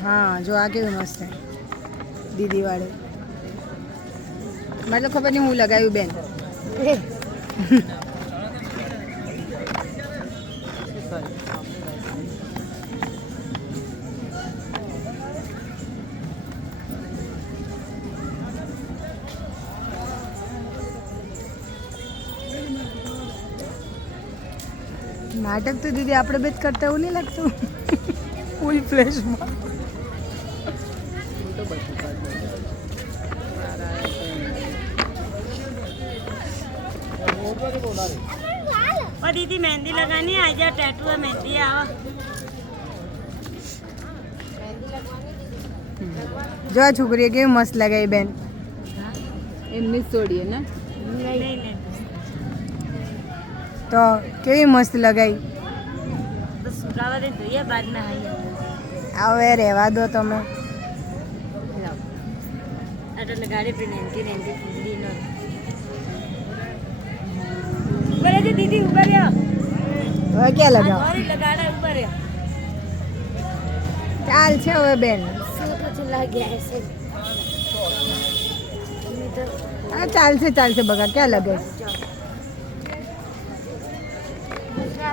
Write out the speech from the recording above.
हाँ जो आ केवी मस्त है दीदी वाले मतलब खबर नहीं हूँ लगायु बेन नाटक तो दीदी આપણે બેત કરતા એવું નહીં લાગતું ફૂલ ફ્લેશમાં और दीदी मेहंदी लगानी आ जा टैटू है मेहंदी आओ જો આ છોકરીએ કેવી મસ્ત લગાવી બેન એમની જ છોડીએ ને नहीं नहीं તો કેવી મસ્ત લગાવી तो सुखावा दे धोइए बाद में आई હવે રહેવા દો તમે अटल गाड़ी पे नेंटी नेंटी फुल्ली नो ऊपर है दीदी ऊपर है હવે ક્યાં લગાવો और लगाना ऊपर है ચાલ છે હવે બેન सूट चला गया ऐसे હા ચાલશે ચાલશે બગા ક્યાં લગાવી